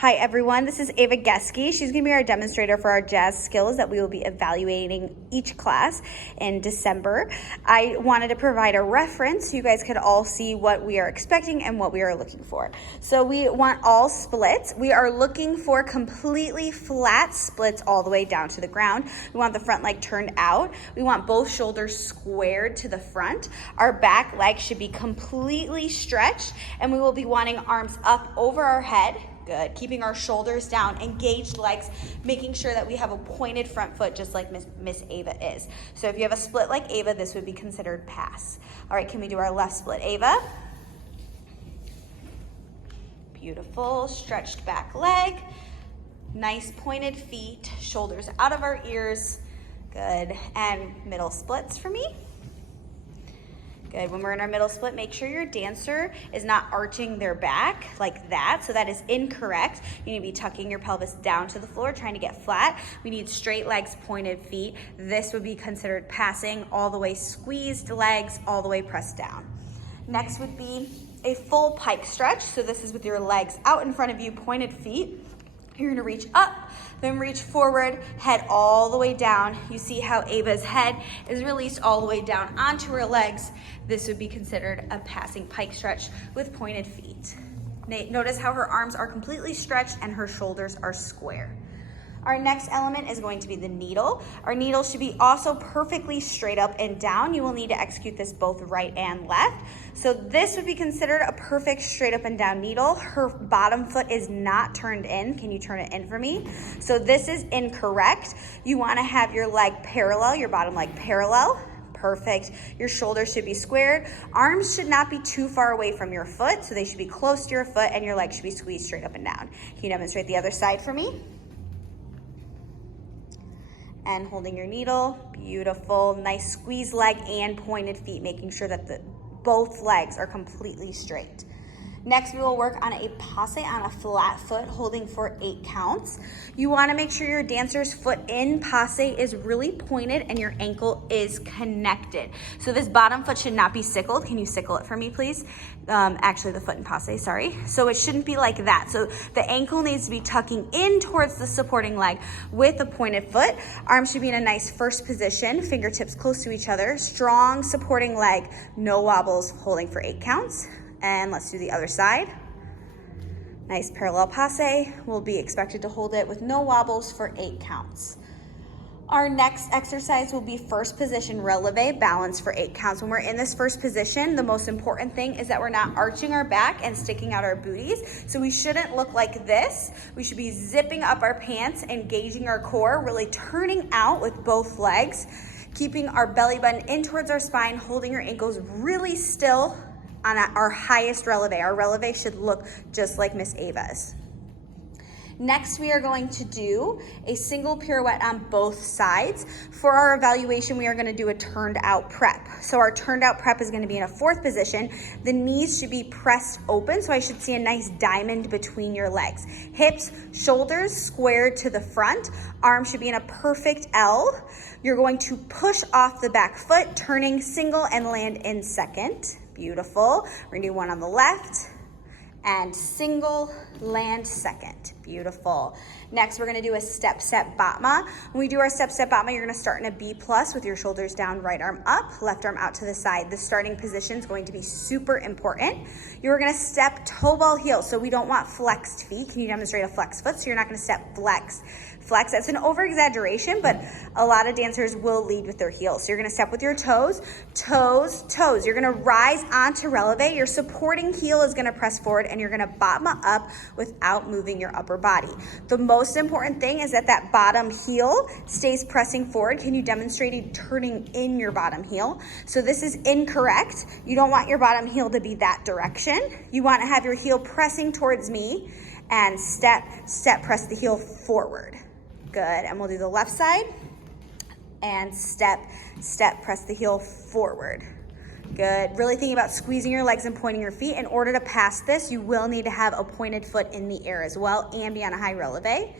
Hi everyone, this is Ava Geske. She's going to be our demonstrator for our jazz skills that we will be evaluating each class in December. I wanted to provide a reference so you guys could all see what we are expecting and what we are looking for. So we want all splits. We are looking for completely flat splits all the way down to the ground. We want the front leg turned out. We want both shoulders squared to the front. Our back leg should be completely stretched, and we will be wanting arms up over our head. Good. Keeping our shoulders down, engaged legs, making sure that we have a pointed front foot just like Miss Ava is. So if you have a split like Ava, this would be considered pass. All right, can we do our left split, Ava? Beautiful. Stretched back leg. Nice pointed feet, shoulders out of our ears. Good. And middle splits for me. Good. When we're in our middle split, make sure your dancer is not arching their back like that. So that is incorrect. You need to be tucking your pelvis down to the floor, trying to get flat. We need straight legs, pointed feet. This would be considered passing, all the way squeezed legs, all the way pressed down. Next would be a full pike stretch. So this is with your legs out in front of you, pointed feet. You're gonna reach up, then reach forward, head all the way down. You see how Ava's head is released all the way down onto her legs. This would be considered a passing pike stretch with pointed feet. Notice how her arms are completely stretched and her shoulders are square. Our next element is going to be the needle. Our needle should be also perfectly straight up and down. You will need to execute this both right and left. So this would be considered a perfect straight up and down needle. Her bottom foot is not turned in. Can you turn it in for me? So this is incorrect. You want to have your leg parallel, your bottom leg parallel. Perfect. Your shoulders should be squared. Arms should not be too far away from your foot, so they should be close to your foot, and your leg should be squeezed straight up and down. Can you demonstrate the other side for me? And holding your needle, beautiful, nice squeeze leg and pointed feet, making sure that both legs are completely straight. Next, we will work on a passe on a flat foot, holding for 8 counts. You wanna make sure your dancer's foot in passe is really pointed and your ankle is connected. So this bottom foot should not be sickled. Can you sickle it for me, please? Actually, the foot in passe, sorry. So it shouldn't be like that. So the ankle needs to be tucking in towards the supporting leg with a pointed foot. Arms should be in a nice first position, fingertips close to each other, strong supporting leg, no wobbles, holding for 8 counts. And let's do the other side. Nice parallel passe. We'll be expected to hold it with no wobbles for 8 counts. Our next exercise will be first position releve, balance for 8 counts. When we're in this first position, the most important thing is that we're not arching our back and sticking out our booties. So we shouldn't look like this. We should be zipping up our pants, engaging our core, really turning out with both legs, keeping our belly button in towards our spine, holding your ankles really still on our highest releve. Our releve should look just like Miss Ava's. Next, we are going to do a single pirouette on both sides. For our evaluation, we are gonna do a turned out prep. So our turned out prep is gonna be in a 4th position. The knees should be pressed open, so I should see a nice diamond between your legs. Hips, shoulders squared to the front. Arms should be in a perfect L. You're going to push off the back foot, turning single and land in second. Beautiful. We're gonna do one on the left and single, land second. Beautiful. Next, we're gonna do a step-step batma. When we do our step-step batma, you're gonna start in a B+ with your shoulders down, right arm up, left arm out to the side. The starting position is going to be super important. You're gonna step toe ball heel, so we don't want flexed feet. Can you demonstrate a flex foot? So you're not gonna step flex. Flex, that's an over-exaggeration, but a lot of dancers will lead with their heels. So you're gonna step with your toes, toes, toes. You're gonna rise onto releve. Your supporting heel is gonna press forward, and you're gonna batma up without moving your upper body. The most important thing is that that bottom heel stays pressing forward. Can you demonstrate turning in your bottom heel? So this is incorrect. You don't want your bottom heel to be that direction. You wanna have your heel pressing towards me, and step, step, press the heel forward. Good, and we'll do the left side, and step, step, press the heel forward. Good, really thinking about squeezing your legs and pointing your feet. In order to pass this, you will need to have a pointed foot in the air as well and be on a high releve.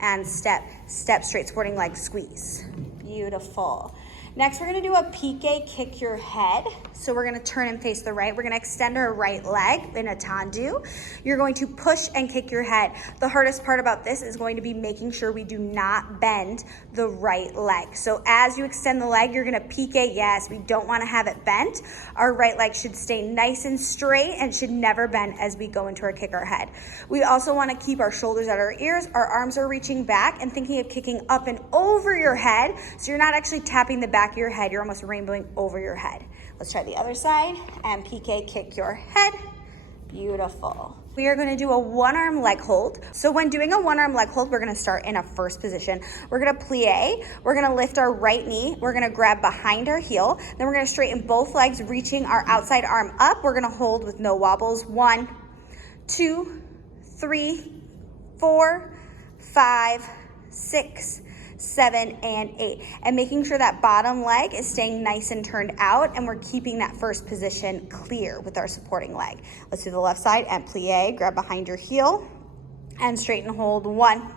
And step, step, straight supporting leg, squeeze. Beautiful. Next, we're gonna do a piqué kick your head. So we're gonna turn and face the right. We're gonna extend our right leg in a tendu. You're going to push and kick your head. The hardest part about this is going to be making sure we do not bend the right leg. So as you extend the leg, you're gonna piqué, yes, we don't wanna have it bent. Our right leg should stay nice and straight and should never bend as we go into our kick our head. We also wanna keep our shoulders at our ears, our arms are reaching back and thinking of kicking up and over your head. So you're not actually tapping the back of your head, you're almost rainbowing over your head. Let's try the other side and piqué kick your head. Beautiful. We are gonna do a one arm leg hold. So when doing a one arm leg hold, we're gonna start in a first position. We're gonna plie, we're gonna lift our right knee, we're gonna grab behind our heel, then we're gonna straighten both legs, reaching our outside arm up. We're gonna hold with no wobbles. 1, 2, 3, 4, 5, 6, 7, and 8. And making sure that bottom leg is staying nice and turned out and we're keeping that first position clear with our supporting leg. Let's do the left side and plie, grab behind your heel and straighten hold. 1,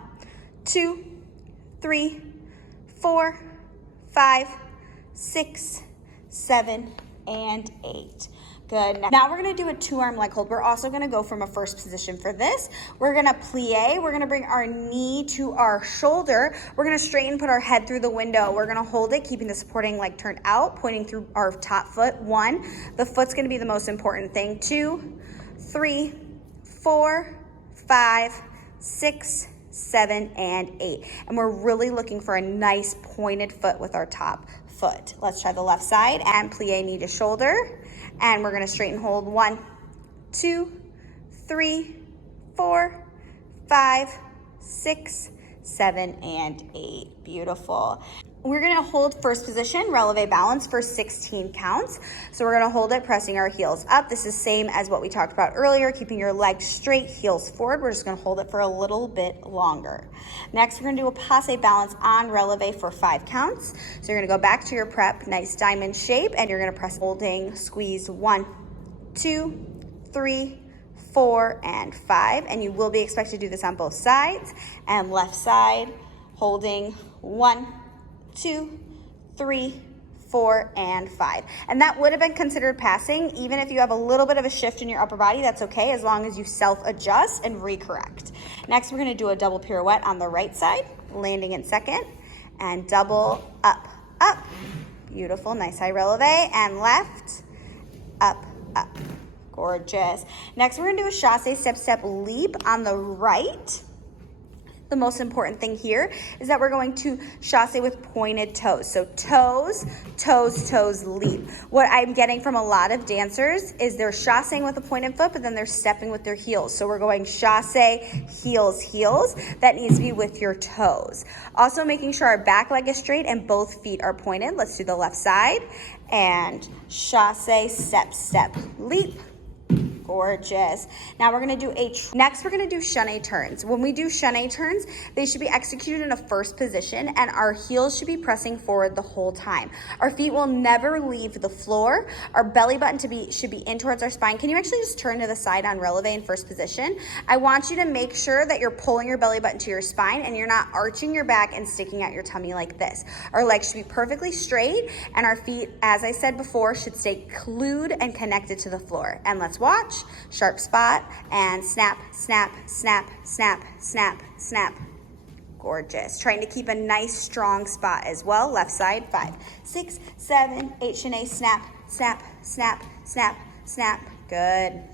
2, 3, 4, 5, 6, 7, and 8. Good. Now we're gonna do a two arm leg hold. We're also gonna go from a first position for this. We're gonna plie, we're gonna bring our knee to our shoulder. We're gonna straighten, put our head through the window. We're gonna hold it, keeping the supporting leg turned out, pointing through our top foot. 1, the foot's gonna be the most important thing. 2, 3, 4, 5, 6, 7, and 8. And we're really looking for a nice pointed foot with our top foot. Let's try the left side and plie knee to shoulder. And we're gonna straighten hold. 1, 2, 3, 4, 5, 6, 7, and 8. Beautiful. We're gonna hold first position, releve balance, for 16 counts. So we're gonna hold it, pressing our heels up. This is same as what we talked about earlier, keeping your legs straight, heels forward. We're just gonna hold it for a little bit longer. Next, we're gonna do a passe balance on releve for 5 counts. So you're gonna go back to your prep, nice diamond shape, and you're gonna press holding, squeeze 1, 2, 3, 4, and 5. And you will be expected to do this on both sides. And left side, holding 1, 2, 3, 4, and 5. And that would have been considered passing. Even if you have a little bit of a shift in your upper body, that's okay, as long as you self-adjust and recorrect. Next, we're gonna do a double pirouette on the right side, landing in second, and double up, up. Beautiful, nice high releve, and left, up, up. Gorgeous. Next, we're gonna do a chasse step leap on the right. The most important thing here is that we're going to chasse with pointed toes. So toes, toes, toes, leap. What I'm getting from a lot of dancers is they're chassing with a pointed foot, but then they're stepping with their heels. So we're going chasse, heels, heels. That needs to be with your toes. Also making sure our back leg is straight and both feet are pointed. Let's do the left side. And chasse, step, step, leap. Gorgeous. Now we're gonna do next we're gonna do chaîné turns. When we do chaîné turns, they should be executed in a first position and our heels should be pressing forward the whole time. Our feet will never leave the floor. Our belly button should be in towards our spine. Can you actually just turn to the side on releve in first position? I want you to make sure that you're pulling your belly button to your spine and you're not arching your back and sticking out your tummy like this. Our legs should be perfectly straight and our feet, as I said before, should stay glued and connected to the floor. And let's watch. Sharp spot and snap, snap, snap, snap, snap, snap. Gorgeous. Trying to keep a nice strong spot as well. Left side, 5, 6, 7, 8 chaîné, snap, snap, snap, snap, snap. Good.